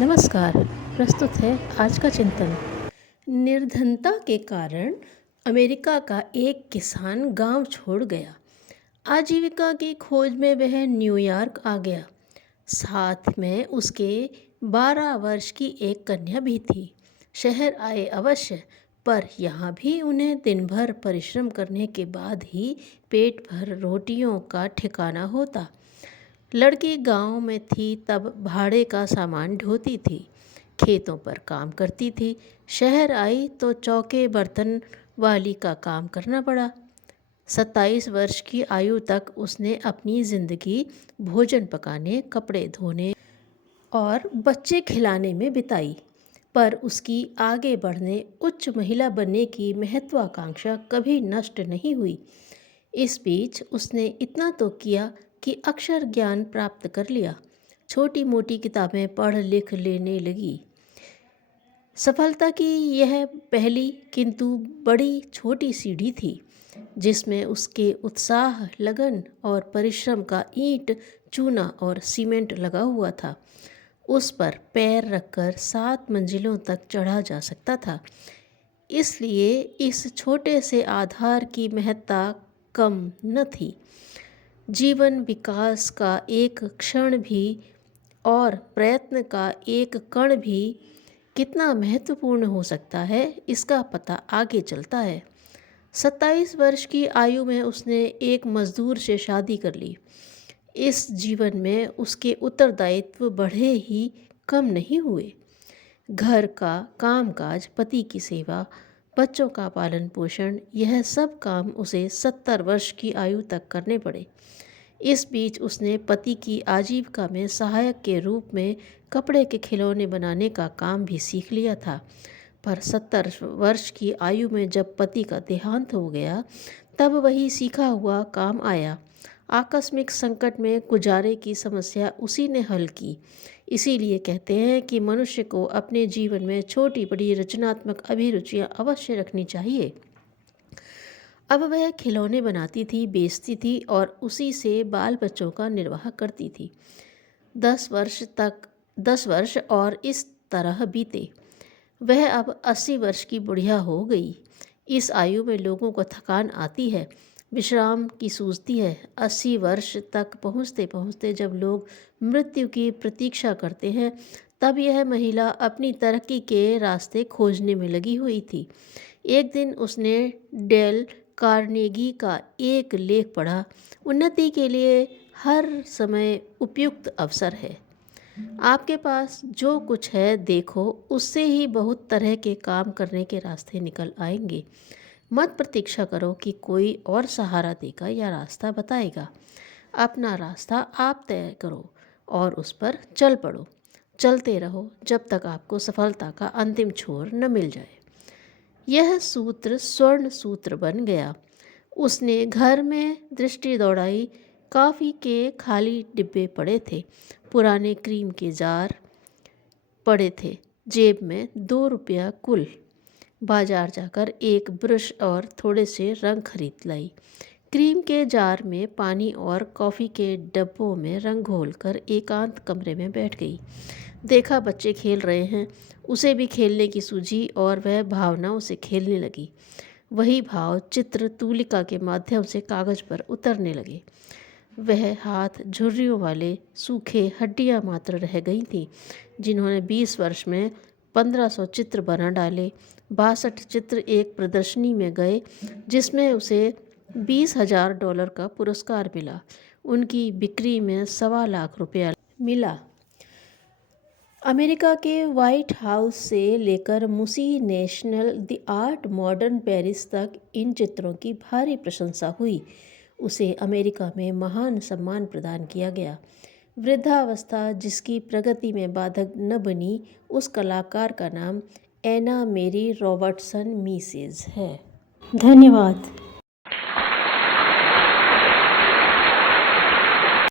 नमस्कार। प्रस्तुत है आज का चिंतन। निर्धनता के कारण अमेरिका का एक किसान गांव छोड़ गया। आजीविका की खोज में वह न्यूयॉर्क आ गया। साथ में उसके 12 वर्ष की एक कन्या भी थी। शहर आए अवश्य, पर यहाँ भी उन्हें दिन भर परिश्रम करने के बाद ही पेट भर रोटियों का ठिकाना होता। लड़की गांव में थी तब भाड़े का सामान ढोती थी, खेतों पर काम करती थी। शहर आई तो चौके बर्तन वाली का काम करना पड़ा। 27 वर्ष की आयु तक उसने अपनी ज़िंदगी भोजन पकाने, कपड़े धोने और बच्चे खिलाने में बिताई। पर उसकी आगे बढ़ने, उच्च महिला बनने की महत्वाकांक्षा कभी नष्ट नहीं हुई। इस बीच उसने इतना तो किया कि अक्षर ज्ञान प्राप्त कर लिया। छोटी मोटी किताबें पढ़ लिख लेने लगी। सफलता की यह पहली किंतु बड़ी छोटी सीढ़ी थी, जिसमें उसके उत्साह, लगन और परिश्रम का ईंट, चूना और सीमेंट लगा हुआ था। उस पर पैर रखकर 7 मंजिलों तक चढ़ा जा सकता था। इसलिए इस छोटे से आधार की महत्ता कम न थी। जीवन विकास का एक क्षण भी और प्रयत्न का एक कण भी कितना महत्वपूर्ण हो सकता है, इसका पता आगे चलता है। 27 वर्ष की आयु में उसने एक मजदूर से शादी कर ली। इस जीवन में उसके उत्तरदायित्व बढ़े ही कम नहीं हुए। घर का कामकाज, पति की सेवा, बच्चों का पालन पोषण, यह सब काम उसे 70 वर्ष की आयु तक करने पड़े। इस बीच उसने पति की आजीविका में सहायक के रूप में कपड़े के खिलौने बनाने का काम भी सीख लिया था। पर 70 वर्ष की आयु में जब पति का देहांत हो गया, तब वही सीखा हुआ काम आया। आकस्मिक संकट में गुजारे की समस्या उसी ने हल की। इसीलिए कहते हैं कि मनुष्य को अपने जीवन में छोटी बड़ी रचनात्मक अभिरुचियां अवश्य रखनी चाहिए। अब वह खिलौने बनाती थी, बेचती थी और उसी से बाल बच्चों का निर्वाह करती थी। 10 वर्ष और इस तरह बीते। वह अब 80 वर्ष की बुढ़िया हो गई। इस आयु में लोगों को थकान आती है, विश्राम की सूझती है। 80 वर्ष तक पहुँचते पहुँचते जब लोग मृत्यु की प्रतीक्षा करते हैं, तब यह महिला अपनी तरक्की के रास्ते खोजने में लगी हुई थी। एक दिन उसने डेल कार्नेगी का एक लेख पढ़ा, उन्नति के लिए हर समय उपयुक्त अवसर है। आपके पास जो कुछ है देखो, उससे ही बहुत तरह के काम करने के रास्ते निकल आएंगे। मत प्रतीक्षा करो कि कोई और सहारा देगा या रास्ता बताएगा। अपना रास्ता आप तय करो और उस पर चल पड़ो। चलते रहो जब तक आपको सफलता का अंतिम छोर न मिल जाए। यह सूत्र स्वर्ण सूत्र बन गया। उसने घर में दृष्टि दौड़ाई। कॉफ़ी के खाली डिब्बे पड़े थे, पुराने क्रीम के जार पड़े थे। जेब में 2 रुपया कुल। बाजार जाकर एक ब्रश और थोड़े से रंग खरीद लाई। क्रीम के जार में पानी और कॉफ़ी के डब्बों में रंग घोलकर एकांत कमरे में बैठ गई। देखा बच्चे खेल रहे हैं, उसे भी खेलने की सूझी और वह भावनाओं से खेलने लगी। वही भाव चित्र तूलिका के माध्यम से कागज़ पर उतरने लगे। वह हाथ झुर्रियों वाले सूखे हड्डियां मात्र रह गई थीं, जिन्होंने 20 वर्ष में 1500 चित्र बना डाले। 62 चित्र एक प्रदर्शनी में गए, जिसमें उसे $20,000 का पुरस्कार मिला। उनकी बिक्री में 1.25 लाख रुपया मिला। अमेरिका के व्हाइट हाउस से लेकर मुसी नेशनल द आर्ट मॉडर्न पेरिस तक इन चित्रों की भारी प्रशंसा हुई। उसे अमेरिका में महान सम्मान प्रदान किया गया। वृद्धावस्था जिसकी प्रगति में बाधक न बनी, उस कलाकार का नाम एना मेरी रॉबर्टसन मीसेज है। धन्यवाद।